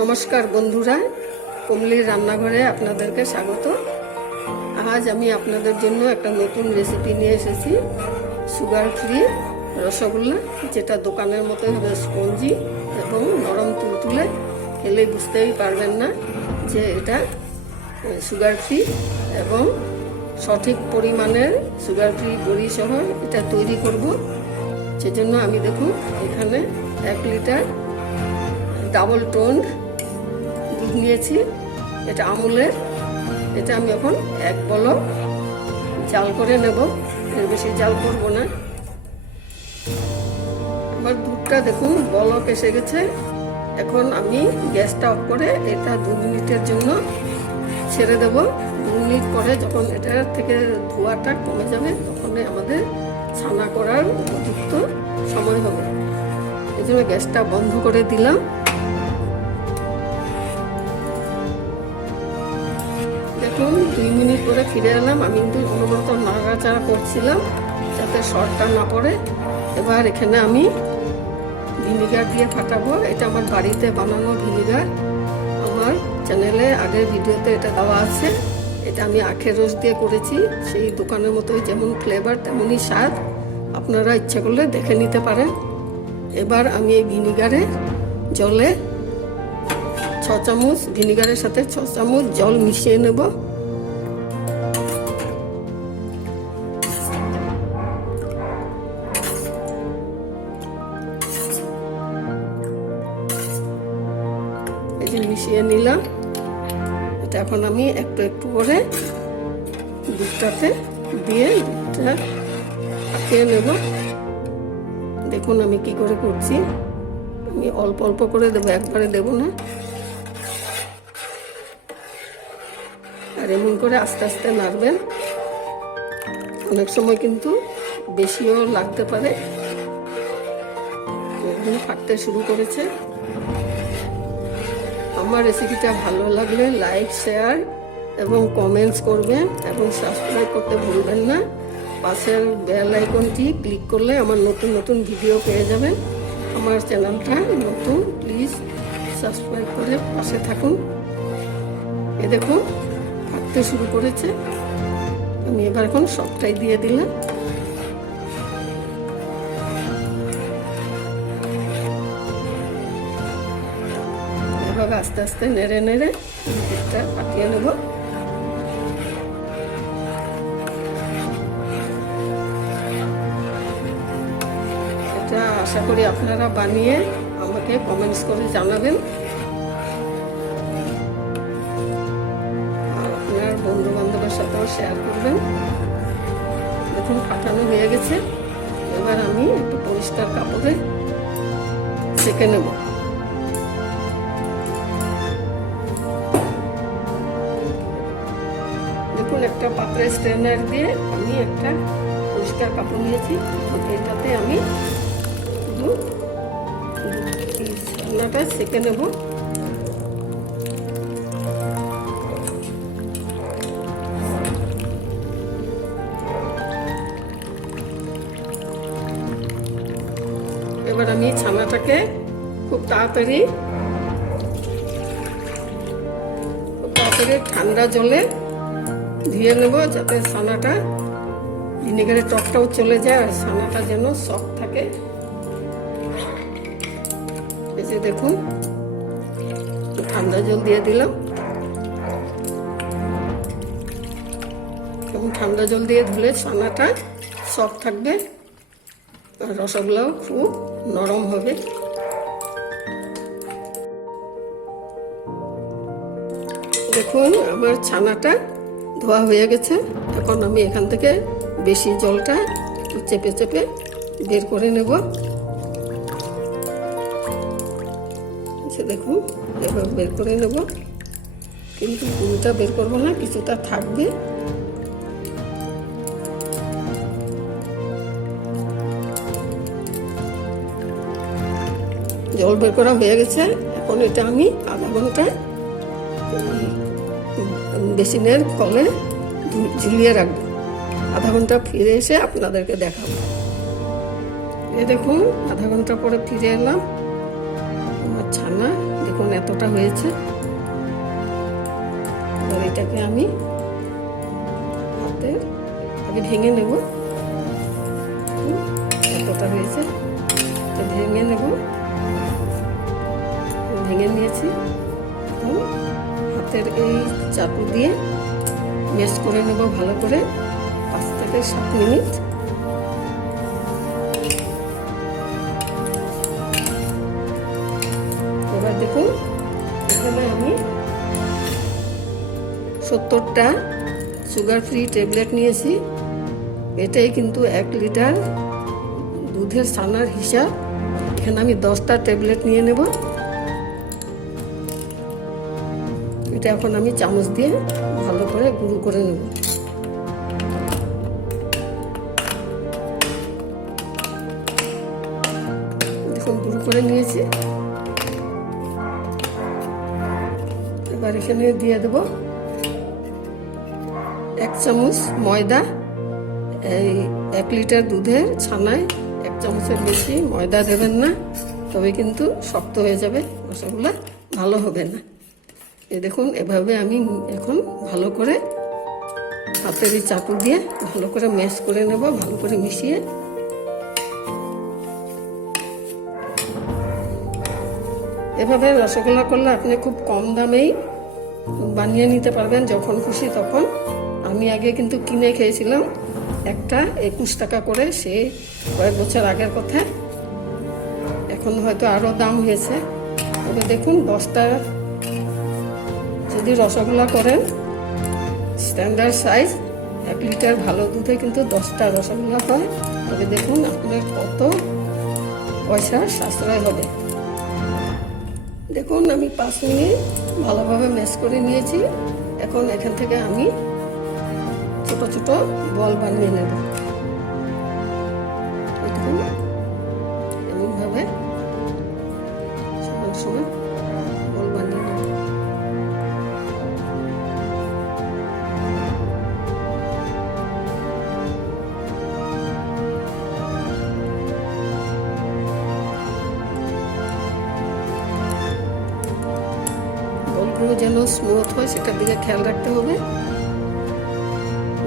নমস্কার বন্ধুরা, কমলির রান্নাঘরে আপনাদেরকে স্বাগত। আজ আমি আপনাদের জন্য একটা নতুন রেসিপি নিয়ে এসেছি, সুগার ফ্রি রসগোল্লা, যেটা দোকানের মতোই হবে স্পঞ্জি এবং নরম তুলতুলে। খেলে বুঝতেই পারবেন না যে এটা সুগার ফ্রি, এবং সঠিক পরিমাণের সুগার ফ্রি বড়ি সহ এটা তৈরি করব। সেজন্য আমি দেখুন এখানে 1 লিটার ডাবল টোন দুধ নিয়েছি, এটা আমুলের। এটা আমি এখন 1 বলক জাল করে নেব, এর বেশি জাল করব না। আমার দুধটা দেখুন বলক এসে গেছে। এখন আমি গ্যাসটা অফ করে এটা 2 মিনিটের জন্য ছেড়ে দেব। 2 মিনিট পরে যখন এটার থেকে ধোঁয়াটা কমে যাবে, তখনই আমাদের ছানা করার উপযুক্ত সময় হবে। এই জন্য গ্যাসটা বন্ধ করে দিলাম। দেখুন 2 মিনিট পরে ফিরে এলাম। আমি কিন্তু অনবরত নাড়াচাড়া করছিলাম যাতে শর্টটা না পড়ে। এবার এখানে আমি ভিনিগার দিয়ে ফাটাবো। এটা আমার বাড়িতে বানানো ভিনিগার, আমার চ্যানেলে আগের ভিডিওতে এটা দেওয়া আছে। এটা আমি আখের রস দিয়ে করেছি, সেই দোকানের মতোই যেমন ফ্লেভার তেমনই স্বাদ। আপনারা ইচ্ছা করলে দেখে নিতে পারেন। এবার আমি এই ভিনিগারে জলে 6 চামচ, ভিনিগারের সাথে 6 চামচ জল মিশিয়ে নেব। এই যে মিশিয়ে নিলাম। এটা এখন আমি একটু একটু করে দুধটাতে দিয়ে দুধটা পাকিয়ে নেব। দেখুন আমি কি করে করছি, আমি অল্প অল্প করে দেবো, একবারে দেব না। আর এমন করে আস্তে আস্তে নাড়বেন। অনেক সময় কিন্তু বেশিও লাগতে পারে। এখন ফাটতে শুরু করেছে। আমার রেসিপিটা ভালো লাগলে লাইক, শেয়ার এবং কমেন্টস করবেন, এবং সাবস্ক্রাইব করতে ভুলবেন না। পাশের বেল আইকনটি ক্লিক করলে আমার নতুন নতুন ভিডিও পেয়ে যাবেন। আমার চ্যানেলটা নতুন, প্লিজ সাবস্ক্রাইব করে পাশে থাকুন। এ দেখুন ফাটতে শুরু করেছে। আমি এবার এখন সবটাই দিয়ে দিলাম। এভাবে আস্তে আস্তে নেড়ে নেড়ে দুধটা ফাটিয়ে নেব। এটা আশা করি আপনারা বানিয়ে আমাকে কমেন্টস করে জানাবেন। আর আপনার বন্ধু বান্ধবের সাথেও শেয়ার করবেন। দেখুন ফাটানো হয়ে গেছে। এবার আমি একটু পরিষ্কার কাপড়ে সেঁকে নেব। দেখুন একটা পাত্রে স্ট্রেনার দিয়ে আমি একটা পরিষ্কার কাপড় নিয়েছি। এটাতে আমি শুধু ছানাটা সেঁকে নেব। এবার আমি ছানাটাকে খুব তাড়াতাড়ি ঠান্ডা জলে ধুয়ে নেব, যাতে ছানাটা ভিনেগারের টকটাও চলে যায় আর ছানাটা যেন সফট থাকে। এই যে দেখুন ঠান্ডা জল দিয়ে দিলাম, এবং ঠান্ডা জল দিয়ে ধুলে ছানাটা সফট থাকবে আর রসগোল্লাও খুব নরম হবে। দেখুন আমার ছানাটা ধোয়া হয়ে গেছে। এখন আমি এখান থেকে বেশি জলটা চেপে চেপে বের করে নেব। দেখুন এভাবে বের করে নেব, কিন্তু পুরোটা বের করবো না, কিছুটা থাকবে। জল বের করা হয়ে গেছে। এখন এটা আমি আধা ঘন্টা বেসিনের কলে ঝুলিয়ে রাখবো। আধা ঘন্টা ফিরে এসে আপনাদেরকে দেখাবো। এই দেখুন আধা ঘন্টা পরে ফিরে এলাম। আমার ছানা দেখুন এতটা হয়েছে। এবার এটাকে আমি হাতে আগে ভেঙে নেব। এতটা হয়েছে, এটা ভেঙে নেব। ভেঙে নিয়েছি। এখন হাতের এই চাকু দিয়ে ম্যাশ করে নেব ভালো করে 5 থেকে 7 মিনিট। এবার দেখুন এখানে আমি 70টা সুগার ফ্রি ট্যাবলেট নিয়েছি। এটাই কিন্তু 1 লিটার দুধের ছানার হিসাব। এখানে আমি 10টা ট্যাবলেট নিয়ে নেব। এটা এখন আমি চামচ দিয়ে ভালো করে গুঁড়ো করে নেব। দেখুন গুঁড়ো করে নিয়েছি। এবার এখানে দিয়ে দেব 1 চামচ ময়দা। এই 1 লিটার দুধের ছানায় 1 চামচের বেশি ময়দা দেবেন না, তবে কিন্তু শক্ত হয়ে যাবে, রসগোল্লা ভালো হবে না। এই দেখুন এভাবে আমি এখন ভালো করে হাতের এই চাকু দিয়ে ভালো করে ম্যাশ করে নেব, ভালো করে মিশিয়ে। এভাবে রসগোল্লা করলে আপনি খুব কম দামেই বানিয়ে নিতে পারবেন, যখন খুশি তখন। আমি আগে কিন্তু কিনে খেয়েছিলাম, একটা 21 টাকা করে, সে কয়েক বছর আগের কথা। এখন হয়তো আরও দাম হয়েছে। তবে দেখুন 10টা যদি রসগোল্লা করেন স্ট্যান্ডার্ড সাইজ 1 লিটার ভালো দুধে কিন্তু 10টা রসগোল্লা হয়। তবে দেখুন আপনার কত পয়সার সাশ্রয় হবে। দেখুন আমি 5 মিনিট ভালোভাবে ম্যাশ করে নিয়েছি। এখন এখান থেকে আমি ছোট ছোট বল বানিয়ে নেব। দেখুন এমনভাবে সমান সমান বল বানিয়ে নেব। বলগুলো যেন স্মুথ হয় সেটার দিকে খেয়াল রাখতে হবে।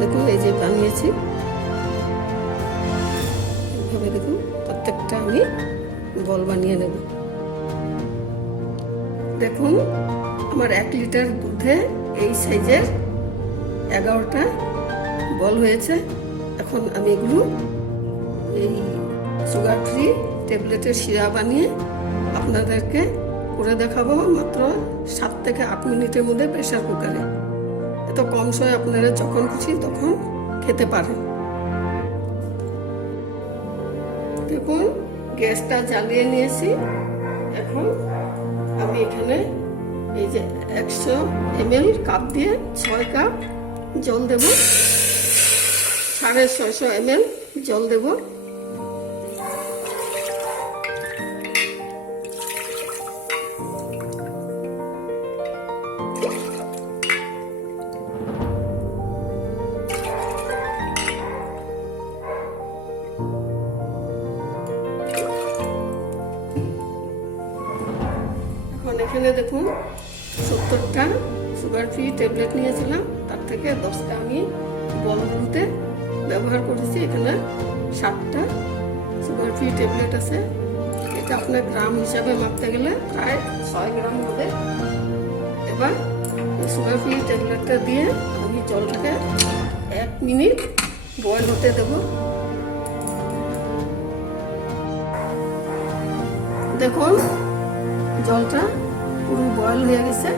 দেখুন এই যে বানিয়েছি, এইভাবে দেখুন প্রত্যেকটা আমি বল বানিয়ে নেব। দেখুন আমার 1 লিটার দুধে এই সাইজের 11টা বল হয়েছে। এখন আমি এগুলো এই সুগার ফ্রি ট্যাবলেটের শিরা বানিয়ে আপনাদেরকে করে দেখাবো মাত্র 7 থেকে 8 মিনিটের মধ্যে প্রেসার কুকারে। এত কম সময় আপনারা যখন খুশি তখন খেতে পারেন। দেখুন গ্যাসটা জ্বালিয়ে নিয়েছি। এখন আমি এখানে এই যে 100 ml কাপ দিয়ে 6 কাপ জল দেব, 650 ml জল দেব। এখানে দেখুন 70টা সুগার ফ্রি ট্যাবলেট নিয়েছিলাম, তার থেকে 10টা আমি বলগুলোতে ব্যবহার করেছি। এখানে 7টা সুগার ফ্রি ট্যাবলেট আছে। এটা আপনার গ্রাম হিসাবে মাপতে গেলে প্রায় 6 গ্রাম হবে। এবার সুগার ফ্রি ট্যাবলেটটা দিয়ে আমি জলটাকে 1 মিনিট বয়েল হতে দেব। দেখুন জলটা পুরো বয়েল হয়ে গেছে।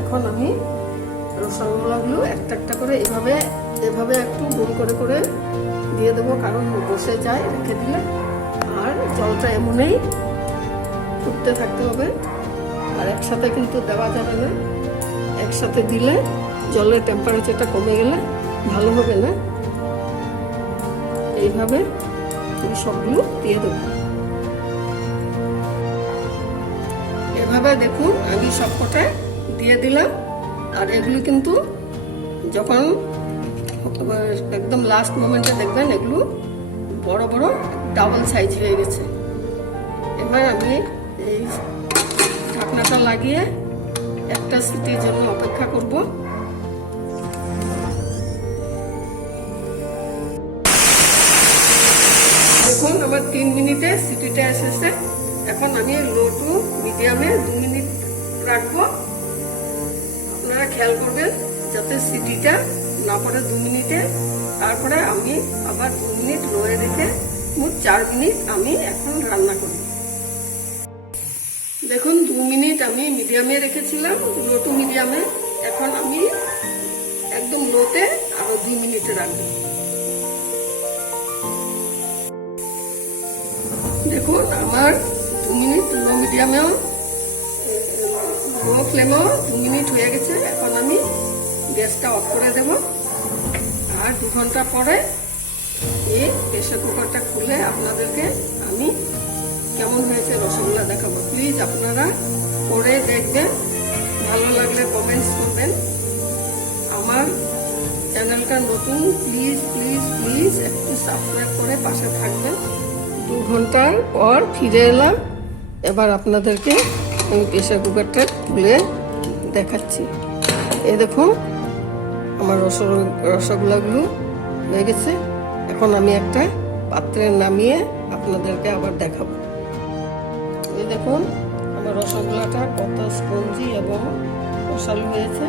এখন আমি রসগোল্লাগুলো একটা একটা করে এভাবে একটু গোল করে করে দিয়ে দেবো, কারণ বসে যায় রেখে দিলে। আর জলটা এমনই ফুটতে থাকতে হবে, আর একসাথে কিন্তু দেওয়া যাবে না। একসাথে দিলে জলের টেম্পারেচারটা কমে গেলে ভালো হবে না। এইভাবে সবগুলো দিয়ে দেবো। এভাবে দেখুন আমি সবকটায় দিয়ে দিলাম। আর এগুলো কিন্তু যখন একদম লাস্ট মোমেন্টে দেখবেন এগুলো বড় বড় ডাবল সাইজ হয়ে গেছে। এবার আমি এই ঢাকনাটা লাগিয়ে একটা সিটির জন্য অপেক্ষা করব। দেখুন আমার 3 মিনিটে সিটিটা এসেছে। এখন আমি লো টু মিডিয়ামে 2 মিনিট রাখবো। আপনারা খেয়াল করবেন যাতে সিটিটা না পড়ে 2 মিনিটে। তারপরে আমি আবার 2 মিনিট লোয়ে রেখে মোট 4 মিনিট আমি এখন রান্না করি। দেখুন 2 মিনিট আমি মিডিয়ামে রেখেছিলাম, লো টু মিডিয়ামে। এখন আমি একদম লোতে আরো 2 মিনিট রাখবো। দেখুন আমার 2 মিনিট লো মিডিয়ামেও লো ফ্লেমেও 2 মিনিট হয়ে গেছে। এখন আমি গ্যাসটা অফ করে দেব। আর 2 ঘন্টা পরে এই প্রেসার কুকারটা খুলে আপনাদেরকে আমি কেমন হয়েছে রসগোল্লা দেখাবো। প্লিজ আপনারা করে দেখবেন, ভালো লাগলে কমেন্টস করবেন। আমার চ্যানেলটা নতুন, প্লিজ প্লিজ প্লিজ একটু সাবস্ক্রাইব করে পাশে থাকবেন। 2 ঘন্টার পর ফিরে এলাম। এবার আপনাদেরকে আমি প্রেসার কুকারটা খুলে দেখাচ্ছি। এই দেখুন আমার রসগোল্লাগুলো হয়ে গেছে। এখন আমি একটা পাত্রে নামিয়ে আপনাদেরকে আবার দেখাবো। এই দেখুন আমার রসগোল্লাটা কত স্পঞ্জি এবং রসালো হয়েছে।